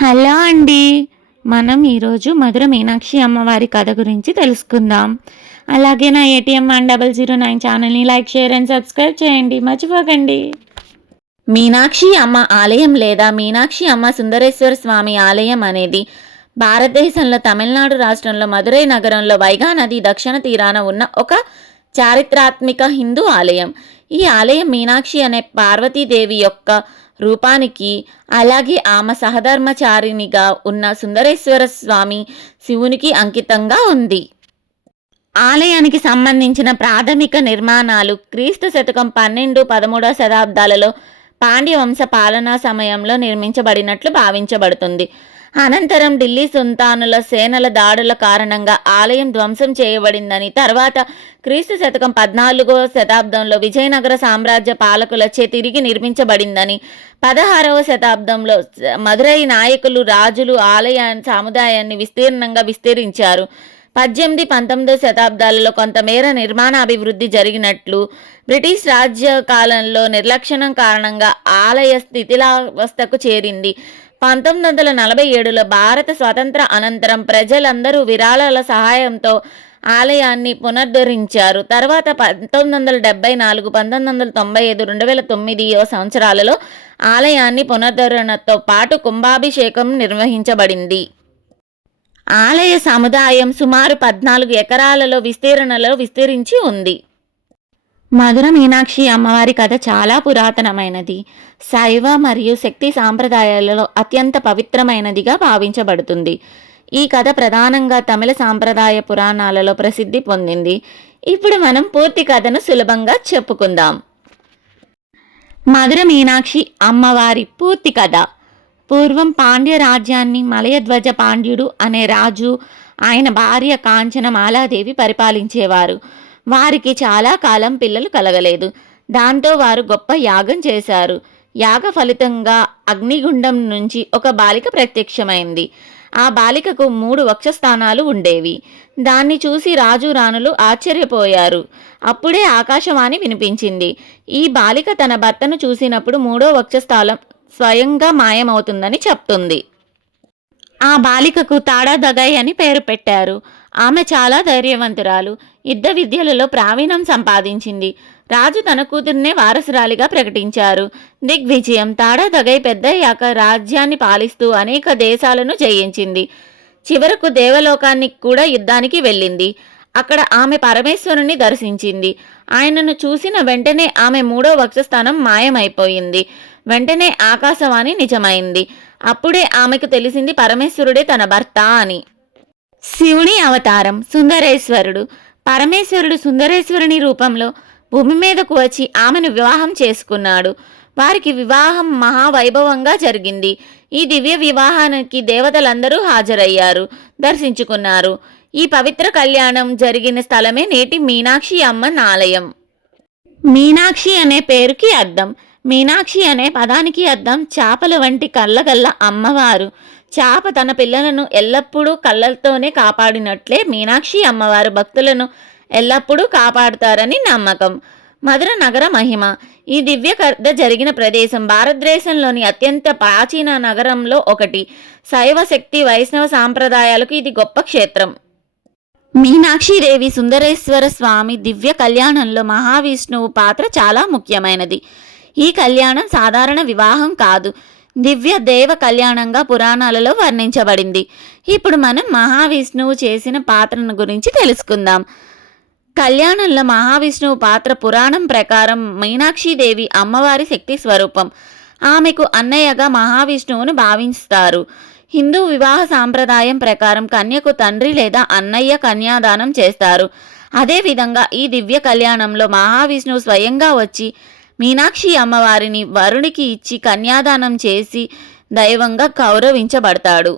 Hello అండి. మనం ఈరోజు మధుర మీనాక్షి అమ్మవారి కథ గురించి తెలుసుకుందాం. అలాగే నా ఏటీఎం 1009 ఛానల్ని లైక్, షేర్ అండ్ సబ్స్క్రైబ్ చేయండి, మర్చిపోకండి. మీనాక్షి అమ్మ ఆలయం లేదా మీనాక్షి అమ్మ సుందరేశ్వర స్వామి ఆలయం అనేది భారతదేశంలో తమిళనాడు రాష్ట్రంలో మదురై నగరంలో వైగా నది దక్షిణ తీరాన ఉన్న ఒక చారిత్రాత్మక హిందూ ఆలయం. ఈ ఆలయం మీనాక్షి అనే పార్వతీదేవి యొక్క రూపానికి, అలాగే ఆమె సహధర్మచారినిగా ఉన్న సుందరేశ్వర స్వామి శివునికి అంకితంగా ఉంది. ఆలయానికి సంబంధించిన ప్రాథమిక నిర్మాణాలు క్రీస్తు శతకం 12-13 శతాబ్దాలలో పాండ్య వంశ పాలనా సమయంలో నిర్మించబడినట్లు భావించబడుతుంది. అనంతరం ఢిల్లీ సుల్తానుల సేనల దాడుల కారణంగా ఆలయం ధ్వంసం చేయబడిందని, తర్వాత క్రీస్తు శతకం 14వ శతాబ్దంలో విజయనగర సామ్రాజ్య పాలకులచే తిరిగి నిర్మించబడిందని, 16వ శతాబ్దంలో మదురై నాయకులు రాజులు సముదాయాన్ని విస్తీర్ణంగా విస్తరించారు. 18-19వ శతాబ్దాలలో కొంతమేర నిర్మాణ అభివృద్ధి జరిగినట్లు, బ్రిటిష్ రాజ్య కాలంలో నిర్లక్ష్యం కారణంగా ఆలయ స్థితిలావస్థకు చేరింది. 1947లో భారత స్వాతంత్ర అనంతరం ప్రజలందరూ విరాళాల సహాయంతో ఆలయాన్ని పునరుద్ధరించారు. తర్వాత 1974, 1995, 2009 సంవత్సరాలలో ఆలయాన్ని పునరుద్ధరణతో పాటు కుంభాభిషేకం నిర్వహించబడింది. ఆలయ సముదాయం సుమారు 14 ఎకరాలలో విస్తీర్ణలో విస్తరించి ఉంది. మధుర మీనాక్షి అమ్మవారి కథ చాలా పురాతనమైనది. శైవ మరియు శక్తి సాంప్రదాయాలలో అత్యంత పవిత్రమైనదిగా భావించబడుతుంది. ఈ కథ ప్రధానంగా తమిళ సాంప్రదాయ పురాణాలలో ప్రసిద్ధి పొందింది. ఇప్పుడు మనం పూర్తి కథను సులభంగా చెప్పుకుందాం. మధుర మీనాక్షి అమ్మవారి పూర్తి కథ. పూర్వం పాండ్య రాజ్యాన్ని మలయధ్వజ పాండ్యుడు అనే రాజు, ఆయన భార్య కాంచన మాలాదేవి పరిపాలించేవారు. వారికి చాలా కాలం పిల్లలు కలగలేదు. దాంతో వారు గొప్ప యాగం చేశారు. యాగ ఫలితంగా అగ్నిగుండం నుంచి ఒక బాలిక ప్రత్యక్షమైంది. ఆ బాలికకు 3 వక్షస్థానాలు ఉండేవి. దాన్ని చూసి రాజు రాణులు ఆశ్చర్యపోయారు. అప్పుడే ఆకాశవాణి వినిపించింది. ఈ బాలిక తన భర్తను చూసినప్పుడు 3వ వక్షస్థానం స్వయంగా మాయమవుతుందని చెప్తుంది. ఆ బాలికకు తాడాదగై అని పేరు పెట్టారు. ఆమె చాలా ధైర్యవంతురాలు, యుద్ధ విద్యలలో ప్రావీణ్యం సంపాదించింది. రాజు తన కూతుర్నే వారసురాలిగా ప్రకటించారు. దిగ్విజయం. తాడాదగై పెద్దయ్యాక రాజ్యాన్ని పాలిస్తూ అనేక దేశాలను జయించింది. చివరకు దేవలోకానికి కూడా యుద్ధానికి వెళ్ళింది. అక్కడ ఆమె పరమేశ్వరుని దర్శించింది. ఆయనను చూసిన వెంటనే ఆమె 3వ వక్షస్థానం మాయమైపోయింది. వెంటనే ఆకాశవాణి నిజమైంది. అప్పుడే ఆమెకు తెలిసింది పరమేశ్వరుడే తన భర్త అని. శివుని అవతారం సుందరేశ్వరుడు. పరమేశ్వరుడు సుందరేశ్వరుని రూపంలో భూమి మీదకు వచ్చి ఆమెను వివాహం చేసుకున్నాడు. వారికి వివాహం మహావైభవంగా జరిగింది. ఈ దివ్య వివాహానికి దేవతలందరూ హాజరయ్యారు, దర్శించుకున్నారు. ఈ పవిత్ర కళ్యాణం జరిగిన స్థలమే నేటి మీనాక్షి అమ్మ ఆలయం. మీనాక్షి అనే పేరుకి అర్థం. మీనాక్షి అనే పదానికి అర్థం చేపల వంటి కళ్ళగల్ల అమ్మవారు. చేప తన పిల్లలను ఎల్లప్పుడూ కళ్ళతోనే కాపాడినట్లే మీనాక్షి అమ్మవారు భక్తులను ఎల్లప్పుడూ కాపాడుతారని నమ్మకం. మధుర నగర మహిమ. ఈ దివ్య కథ జరిగిన ప్రదేశం భారతదేశంలోని అత్యంత ప్రాచీన నగరంలో ఒకటి. శైవ శక్తి వైష్ణవ సాంప్రదాయాలకు ఇది గొప్ప క్షేత్రం. మీనాక్షిదేవి సుందరేశ్వర స్వామి దివ్య కళ్యాణంలో మహావిష్ణువు పాత్ర చాలా ముఖ్యమైనది. ఈ కళ్యాణం సాధారణ వివాహం కాదు, దివ్య దేవ కళ్యాణంగా పురాణాలలో వర్ణించబడింది. ఇప్పుడు మనం మహావిష్ణువు చేసిన పాత్రను గురించి తెలుసుకుందాం. కళ్యాణంలో మహావిష్ణువు పాత్ర పురాణం ప్రకారం మీనాక్షిదేవి అమ్మవారి శక్తి స్వరూపం. ఆమెకు అన్నయ్యగా మహావిష్ణువును భావిస్తారు. హిందూ వివాహ సాంప్రదాయం ప్రకారం కన్యకు తండ్రి లేదా అన్నయ్య కన్యాదానం చేస్తారు. అదేవిధంగా ఈ దివ్య కళ్యాణంలో మహావిష్ణువు స్వయంగా వచ్చి మీనాక్షి అమ్మవారిని వరుడికి ఇచ్చి కన్యాదానం చేసి దైవంగా గౌరవించబడతాడు.